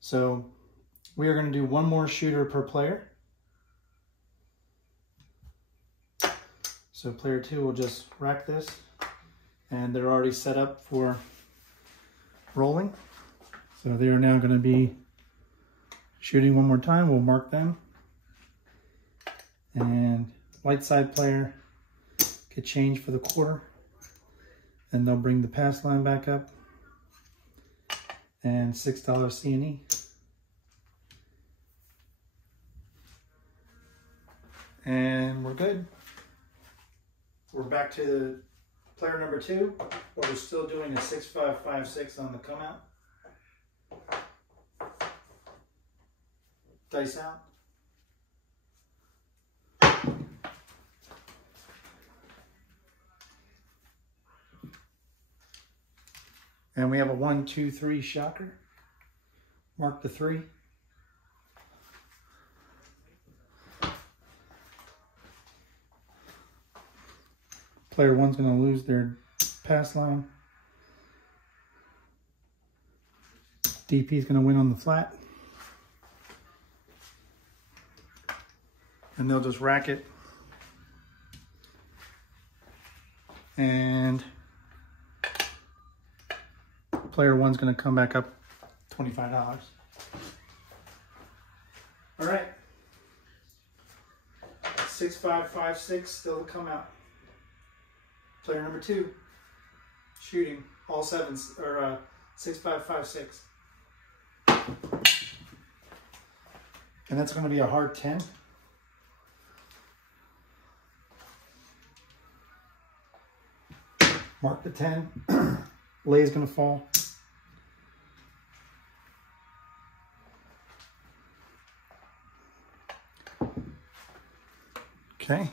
So we are going to do one more shooter per player. So player 2 will just rack this, and they're already set up for rolling. So they are now going to be shooting one more time. We'll mark them. And Lightside player could change for the quarter. Then they'll bring the pass line back up. And $6 C&E. And we're good. We're back to the player number 2, but we're still doing a 6-5-5-6 on the come out. Dice out. And we have a 1, 2, 3 shocker. Mark the 3. Player 1's going to lose their pass line. DP is going to win on the flat. And they'll just rack it. And player 1's going to come back up $25. All right. 6-5-5-6 still to come out. Player number 2 shooting all 7s, or 6-5-5-6. And that's going to be a hard 10. Mark the 10. Lay is going to fall. Okay.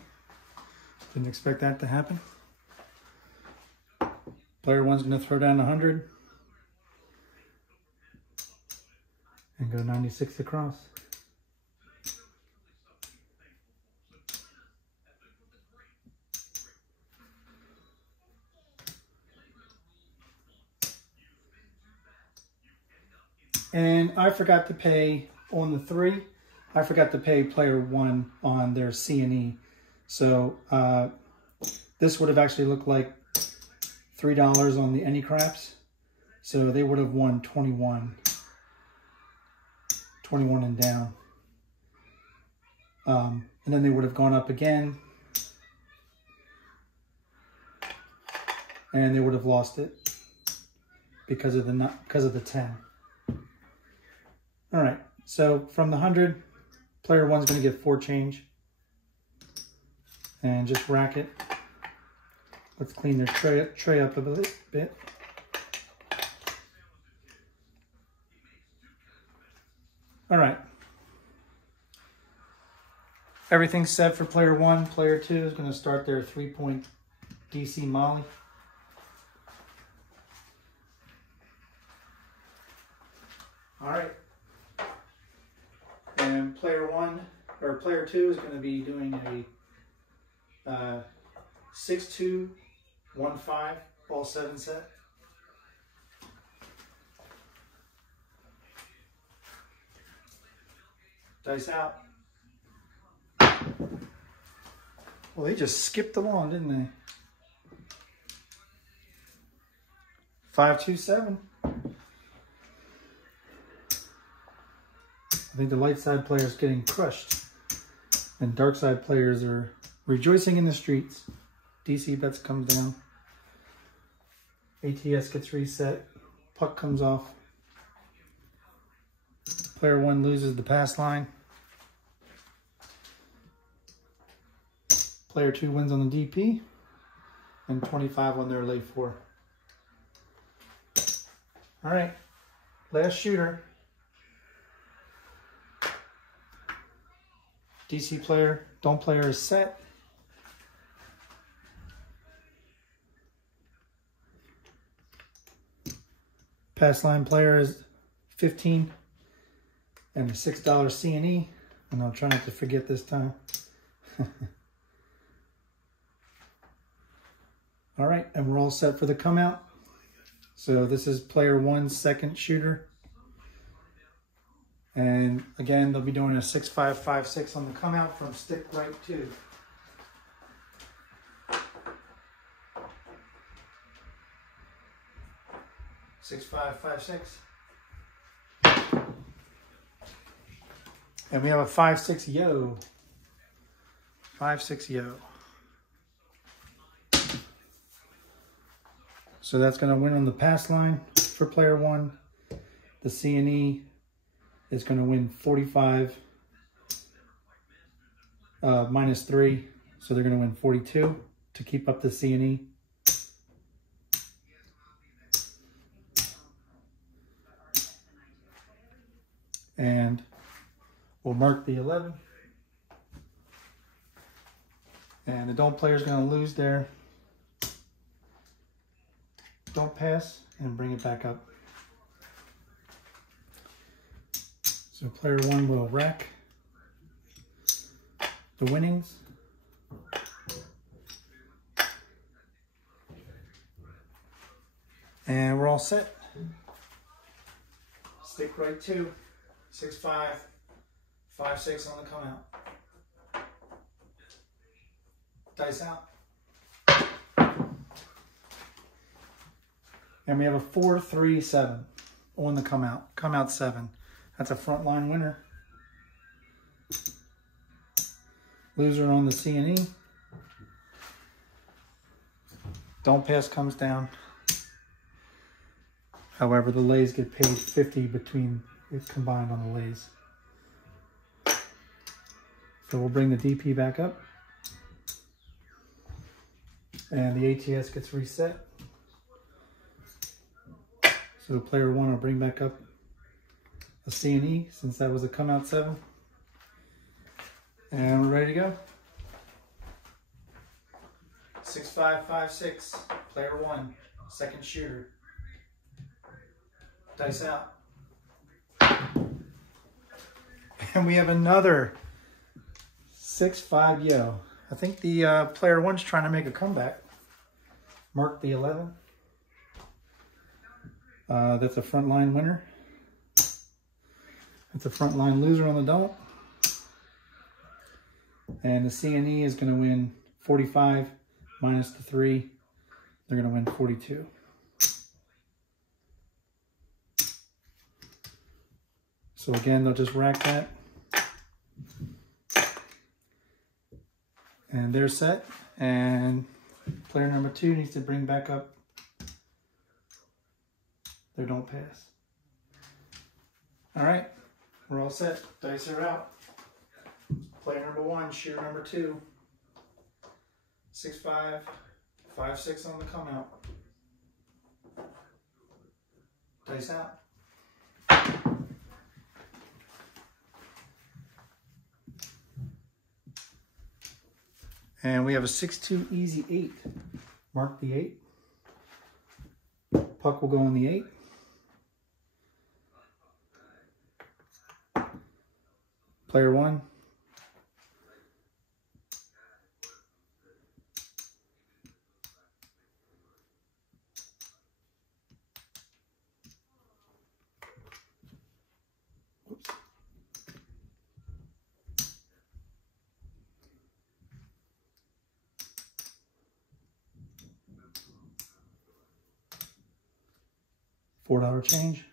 Didn't expect that to happen. Player 1's going to throw down 100 and go 96 across. And I forgot to pay on the 3. I forgot to pay player 1 on their C&E. So this would have actually looked like $3 on the any craps. So they would have won 21 and down. And then they would have gone up again. And they would have lost it because of the 10. All right, so from the 100, player 1's going to get 4 change. And just rack it. Let's clean their tray up a bit. All right. Everything's set for player 1. Player 2 is going to start their 3-point DC Molly. All right. And player 2 is going to be doing a 6-2-1-5 all 7 set. Dice out. Well, they just skipped along, didn't they? 5-2-7. I think the Lightside player is getting crushed, and Darkside players are rejoicing in the streets. DC bets comes down. ATS gets reset. Puck comes off. Player 1 loses the pass line. Player 2 wins on the DP, and 25 on their lay 4. All right, last shooter. DC player, don't player is set. Pass line player is 15 and a $6 C&E, and I'll try not to forget this time. All right, and we're all set for the come out. So this is player 1's second shooter. And again, they'll be doing a 6-5-5-6 on the come out from stick right 2. Six, 5, 5, 6. And we have a 5-6 yo. 5-6 yo. So that's going to win on the pass line for player 1. The C&E is going to win 45 minus 3. So they're going to win 42 to keep up the C&E. And we'll mark the 11. And the don't player is going to lose their don't pass and bring it back up. So player 1 will rack the winnings. And we're all set. Stick right 2. 6-5, 5-6 on the come out. Dice out. And we have a 4-3-7 on the come out. Come out 7. That's a frontline winner. Loser on the C&E. Don't pass comes down. However, the lays get paid 50 between it's combined on the lays. So we'll bring the DP back up. And the ATS gets reset. So player 1 will bring back up a C&E since that was a come out 7. And we're ready to go. 6-5-5-6, player 1, second shooter. Dice out. And we have another 6-5 yo. I think the player 1's trying to make a comeback. Mark the 11. That's a frontline winner. It's a frontline loser on the don't. And the C&E is going to win 45 minus the 3. They're going to win 42. So again, they'll just rack that. And they're set. And player number 2 needs to bring back up their don't pass. All right, we're all set. Dice are out. Player number 1, shooter number 2. 6-5, 5-6 on the come out. Dice out. And we have a 6-2 easy 8. Mark the 8. Puck will go on the 8. Player 1. Whoops. $4 change.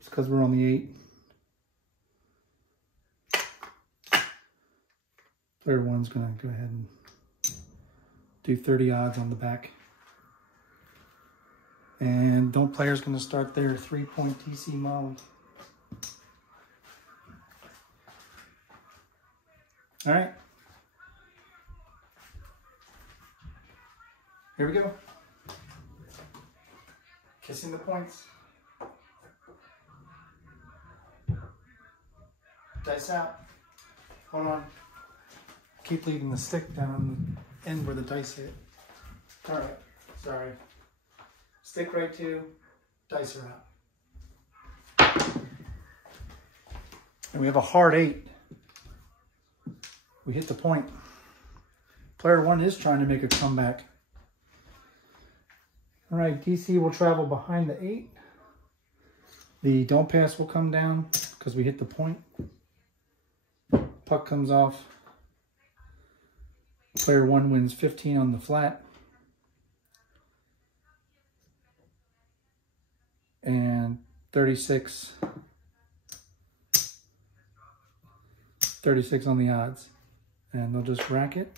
It's because we're on the 8. Player 1's going to go ahead and do 30 odds on the back. And don't player's going to start their 3-point TC model. All right. Here we go. Kissing the points. Dice out. Hold on. Keep leaving the stick down on the end where the dice hit. All right. Sorry. Stick right 2. Dice are out. And we have a hard 8. We hit the point. Player one is trying to make a comeback. All right, DC will travel behind the 8. The don't pass will come down because we hit the point. Puck comes off. Player one wins 15 on the flat. And 36 on the odds. And they'll just rack it.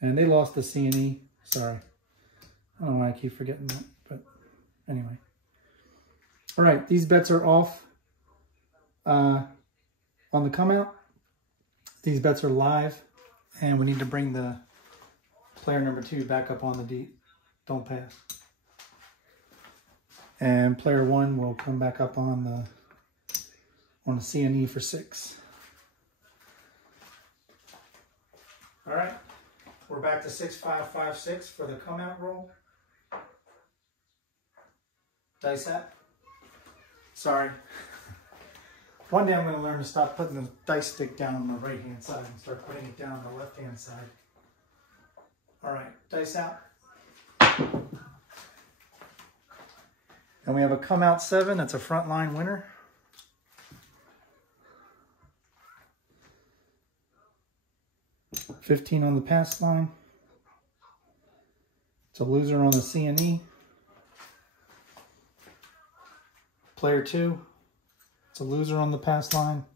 And they lost the C&E. Sorry. I don't know why I keep forgetting that, but anyway. All right, these bets are off on the come out. These bets are live, and we need to bring the player number 2 back up on the don't pass. And player 1 will come back up on the C&E for 6. All right. We're back to 6-5-5-6 for the come out roll. Dice that. Sorry. One day I'm going to learn to stop putting the dice stick down on the right hand side and start putting it down on the left hand side. All right, dice out. And we have a come out 7. That's a front line winner. $15 on the pass line. It's a loser on the C&E. Player 2. It's a loser on the pass line.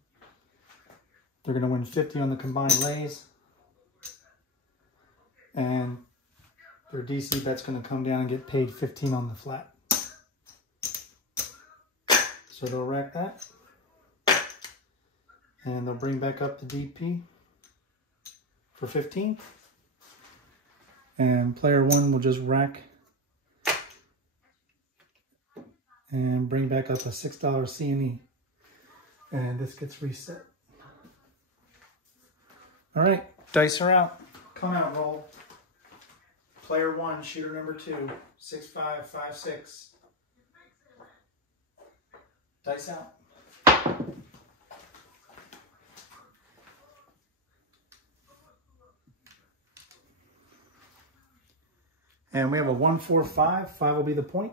They're going to win 50 on the combined lays. And their DC bet's going to come down and get paid 15 on the flat. So they'll rack that. And they'll bring back up the DP for 15. And player 1 will just rack and bring back up a $6 C&E. And this gets reset. All right, dice are out. Come out roll. Player 1, shooter number 2, 6-5-5-6. Dice out. And we have a 1-4-5. 5 will be the point.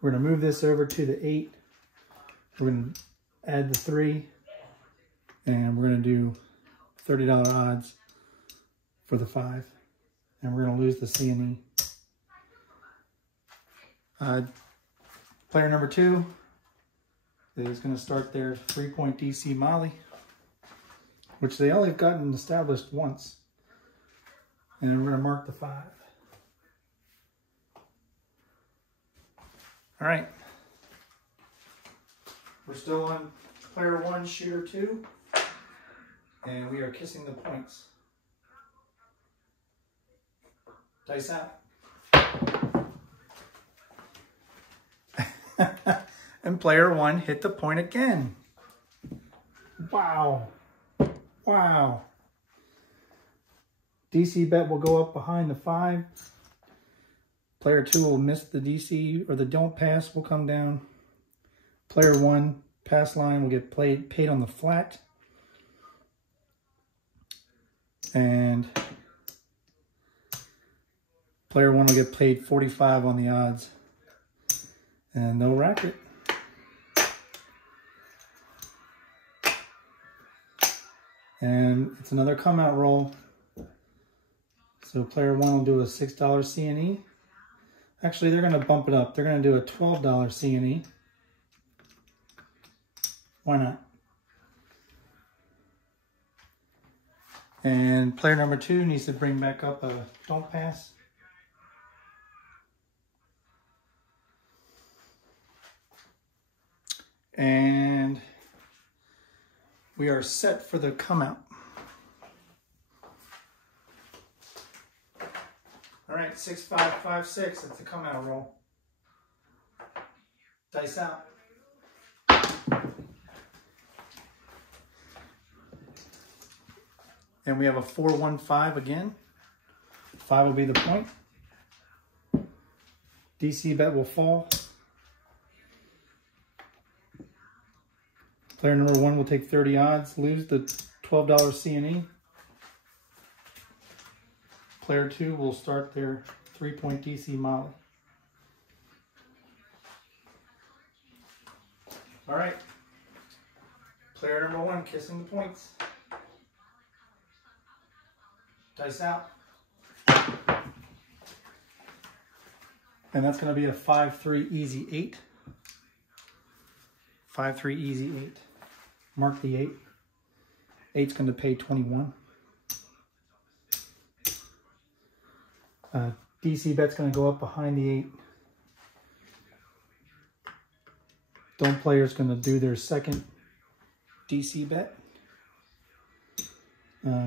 We're going to move this over to the 8. We're going to add the 3. And we're going to do $30 odds for the 5. And we're going to lose the C&E. Player number 2 is going to start their 3-point DC Molly, which they only have gotten established once. And we're going to mark the 5. All right. We're still on player 1, shooter 2, and we are kissing the points. Dice out. And player 1 hit the point again. Wow. Wow. DC bet will go up behind the 5. Player 2 will miss the DC, or the don't pass will come down. Player 1 pass line will get paid on the flat. And player 1 will get paid 45 on the odds. And they'll rack it. And it's another come out roll. So player 1 will do a $6 C&E. Actually, they're going to bump it up. They're going to do a $12 C&E. Why not? And player number 2 needs to bring back up a don't pass. And we are set for the come out. All right, 6-5-5-6. That's the come out roll. Dice out. And we have a 4-1-5 again. 5 will be the point. DC bet will fall. Player number 1 will take 30 odds, lose the $12 C&E. Player 2 will start their 3-point DC molly. All right. Player number 1 kissing the points. Dice out. And that's going to be a 5-3 easy 8. 5-3 easy 8. Mark the 8. 8's going to pay 21. DC bet's going to go up behind the 8. Don't player's going to do their second DC bet.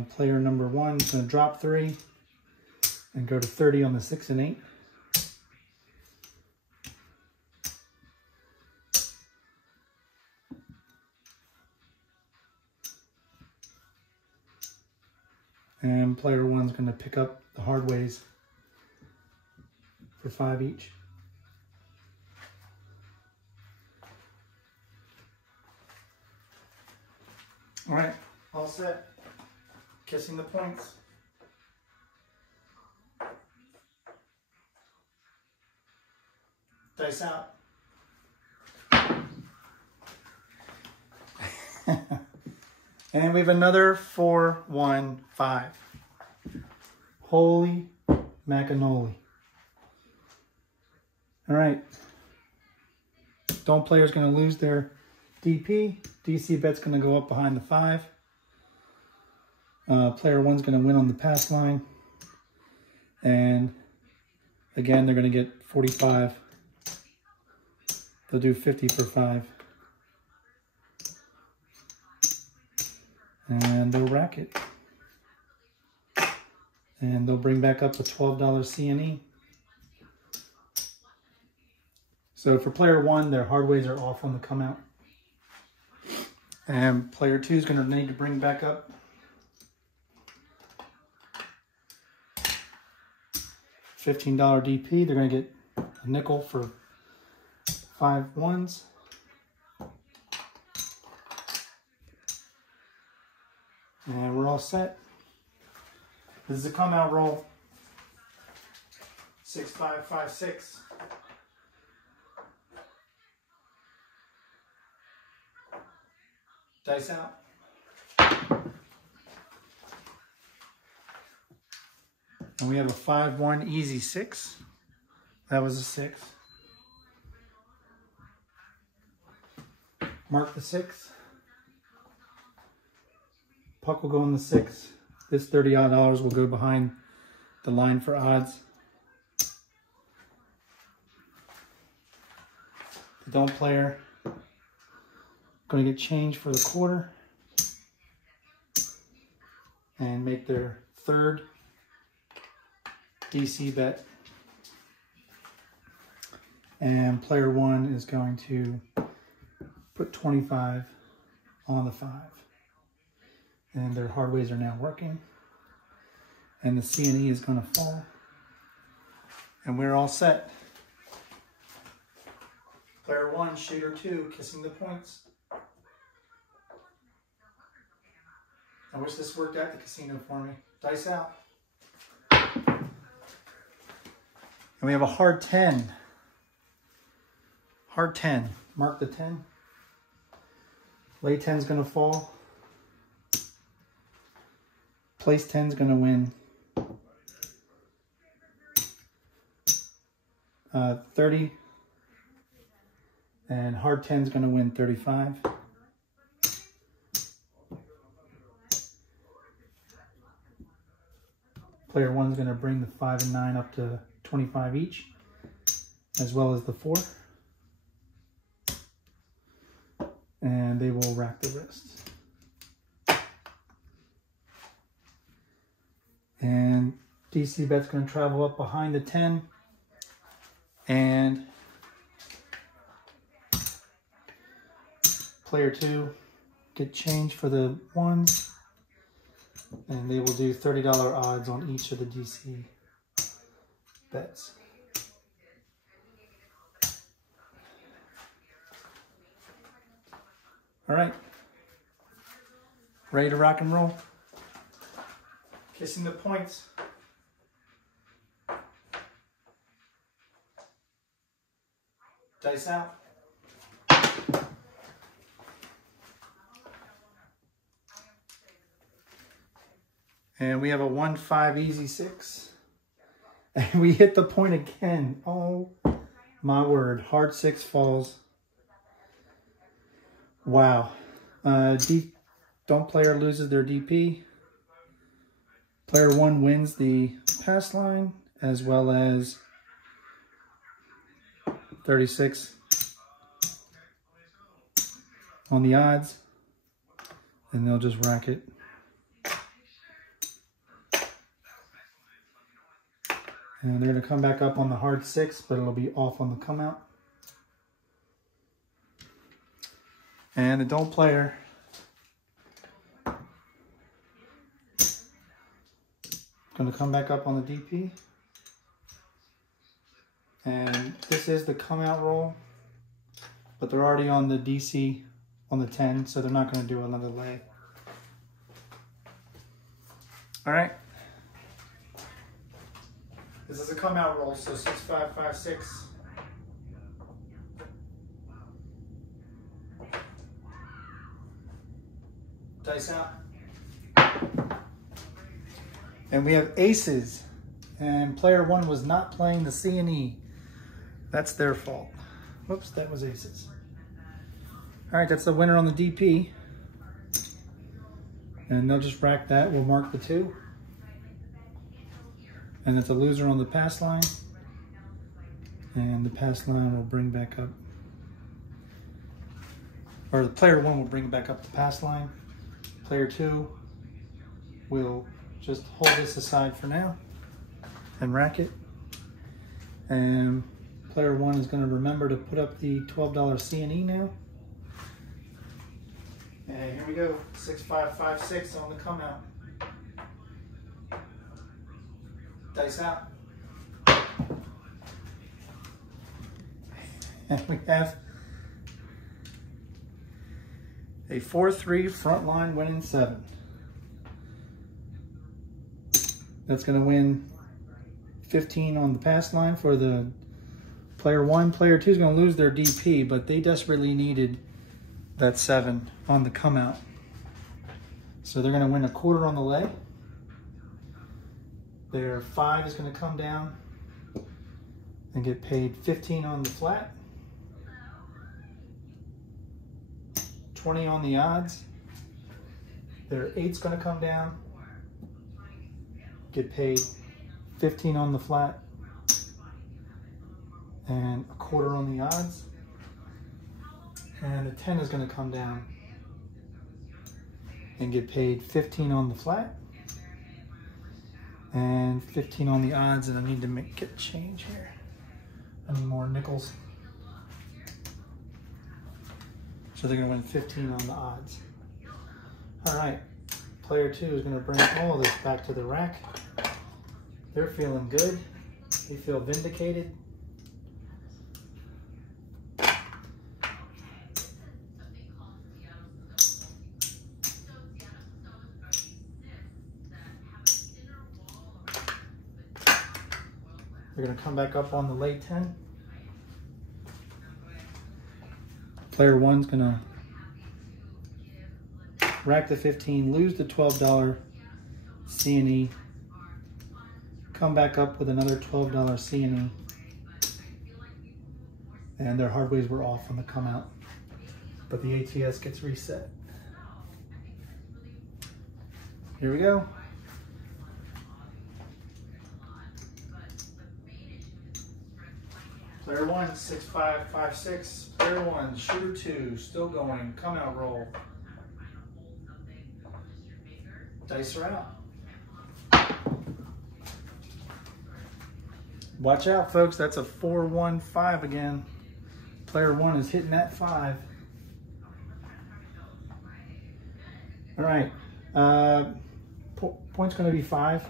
Player number 1 is going to drop 3 and go to 30 on the 6 and 8. And player 1's going to pick up the hardways for 5 each. All right, all set. Kissing the points. Dice out. And we have another 4-1-5. Holy macanoli. All right. Don't player's going to lose their DP. DC bet's going to go up behind the 5. Player 1's going to win on the pass line. And again, they're going to get 45. They'll do 50 for 5. And they'll rack it. And they'll bring back up a $12 C&E. So for player 1, their hardways are off on the come out. And player 2 is going to need to bring back up $15 DP. They're going to get a nickel for 5 ones. And we're all set. This is a come out roll. 6-5-5-6. Dice out. And we have a 5-1 easy 6. That was a 6. Mark the 6. Puck will go on the 6. This $30 odd will go behind the line for odds. The don't player going to get change for the quarter and make their third DC bet. And player 1 is going to put 25 on the 5. And their hardways are now working. And the C&E is going to fall. And we're all set. Player 1, shooter 2, kissing the points. I wish this worked at the casino for me. Dice out. And we have a hard 10. Hard 10. Mark the 10. Lay 10 is going to fall. Place 10 is going to win 30. And hard 10 is going to win 35. Player 1 is going to bring the 5 and 9 up to 25 each, as well as the 4. And they will rack the wrists. And DC bet's going to travel up behind the 10. And player 2 get change for the 1s. And they will do $30 odds on each of the DC bets. All right. Ready to rock and roll? Kissing the points. Dice out. And we have a 1-5 easy 6. And we hit the point again. Oh my word. Hard 6 falls. Wow. Don't player loses their DP. Player 1 wins the pass line as well as 36 on the odds. And they'll just rack it. And they're going to come back up on the hard 6, but it'll be off on the come out. And the don't player going to come back up on the DP. And this is the come out roll, but they're already on the DC on the 10, so they're not going to do another lay. All right. This is a come out roll, so 6, 5, 5, 6. Dice out. And we have aces. And player 1 was not playing the C and E. That's their fault. Whoops, that was aces. All right, that's the winner on the DP. And they'll just rack that. We'll mark the 2. And it's a loser on the pass line. And the pass line will bring back up, or the player 1 will bring back up the pass line. Player 2 will just hold this aside for now and rack it. And player 1 is going to remember to put up the $12 C&E now. And here we go, 6, 5, 5, 6 on the come out. Dice out. And we have a 4-3 front line winning 7. That's going to win 15 on the pass line for the player 1. Player 2 is going to lose their DP, but they desperately needed that 7 on the come out. So they're going to win a quarter on the lay. Their 5 is going to come down and get paid 15 on the flat, 20 on the odds. Their 8's going to come down, get paid 15 on the flat, and a quarter on the odds. And the 10 is going to come down and get paid 15 on the flat, and 15 on the odds. And I need to get change here. I need more nickels. So they're going to win 15 on the odds. All right, player 2 is going to bring all of this back to the rack. They're feeling good. They feel vindicated. They're going to come back up on the late 10. Player 1's going to rack the 15, lose the $12 C&E, come back up with another $12 C&E, and their hardways were off on the come out, but the ATS gets reset. Here we go. Player 1, 6, 5, 5, 6. Player 1, shooter 2, still going. Come out roll. Dice are out. Watch out, folks. That's a 4, 1, 5 again. Player 1 is hitting that 5. All right. Point's going to be 5.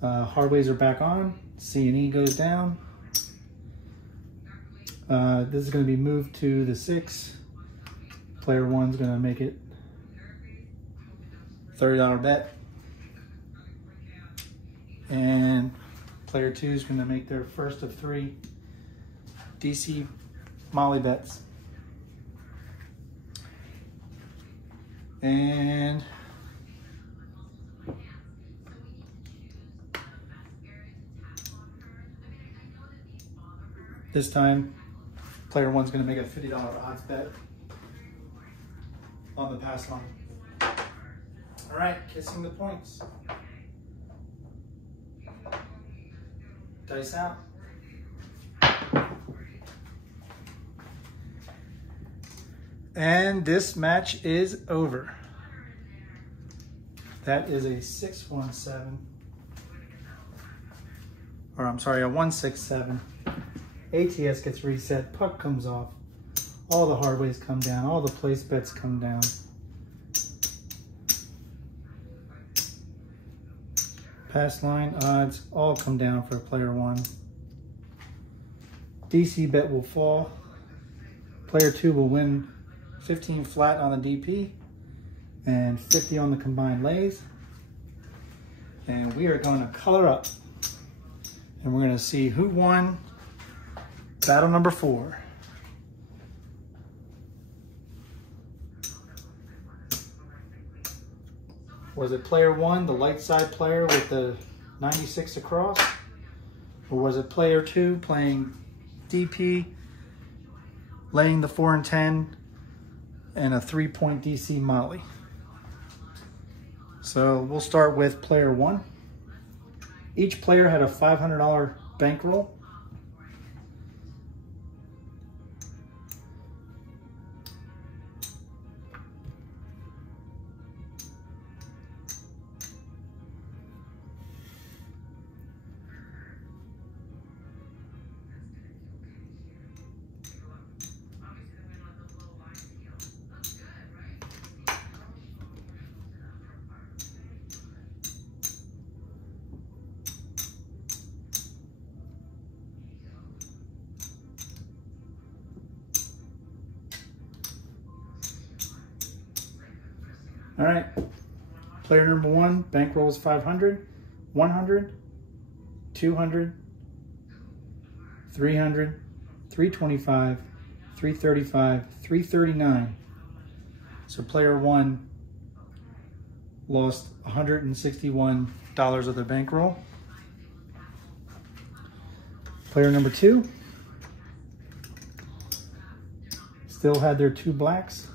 Hardways are back on. C&E goes down. This is going to be moved to the 6. Player 1's going to make it $30 bet. And player 2 is going to make their first of 3 DC Molly bets. And this time, player 1's going to make a $50 odds bet on the pass line. All right, kissing the points. Dice out. And this match is over. That is a 6-1-7. Or I'm sorry, a 1-6-7. ATS gets reset, puck comes off. All the hardways come down, all the place bets come down. Pass line odds all come down for player 1. DC bet will fall. Player 2 will win 15 flat on the DP and 50 on the combined lays. And we are going to color up. And we're going to see who won battle number 4. Was it player 1, the Lightside player with the 96 across? Or was it player 2 playing DP, laying the 4 and 10, and a 3-point DC Molly? So we'll start with player 1. Each player had a $500 bankroll. All right, player number 1, bankroll is 500, 100, 200, 300, 325, 335, 339. So player 1 lost $161 of their bankroll. Player number 2 still had their 2 blacks.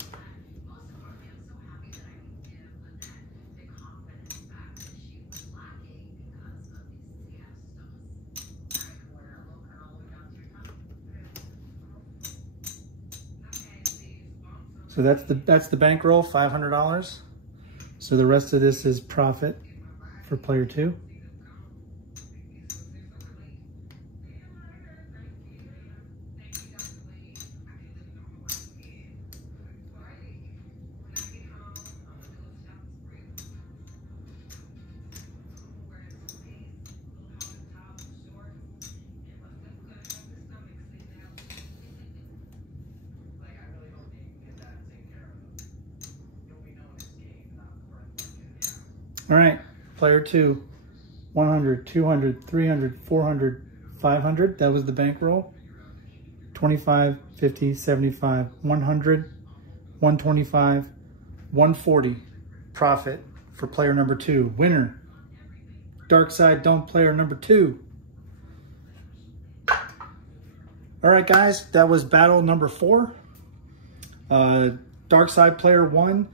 So that's the bankroll, $500. So the rest of this is profit for player 2. All right, player 2, 100, 200, 300, 400, 500. That was the bankroll. 25, 50, 75, 100, 125, 140. Profit for player number 2. Winner, Darkside Don't player number 2. All right, guys, that was battle number 4. Darkside player 1.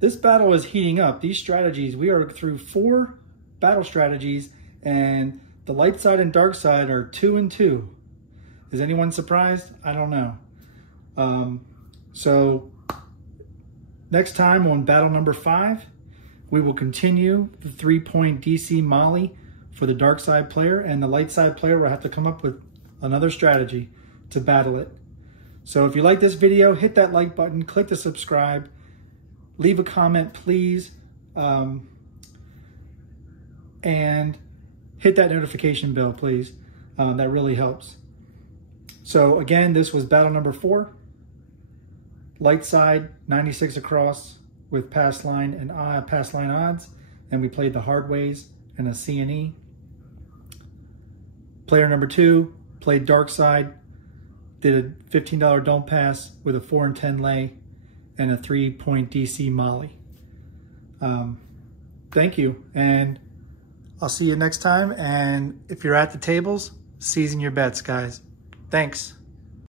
This battle is heating up. These strategies, we are through 4 battle strategies, and the Lightside and Darkside are 2 and 2. Is anyone surprised? I don't know. So next time on battle number 5, we will continue the 3-point DC Molly for the Darkside player, and the Lightside player will have to come up with another strategy to battle it. So if you like this video, hit that like button, click the subscribe, leave a comment, please, and hit that notification bell, please. That really helps. So again, this was battle number 4. Lightside, 96 across with pass line odds, and we played the hardways and a C&E. Player number 2 played Darkside, did a $15 don't pass with a 4 and 10 lay and a 3-point DC molly. Thank you, and I'll see you next time. And if you're at the tables, season your bets, guys. Thanks.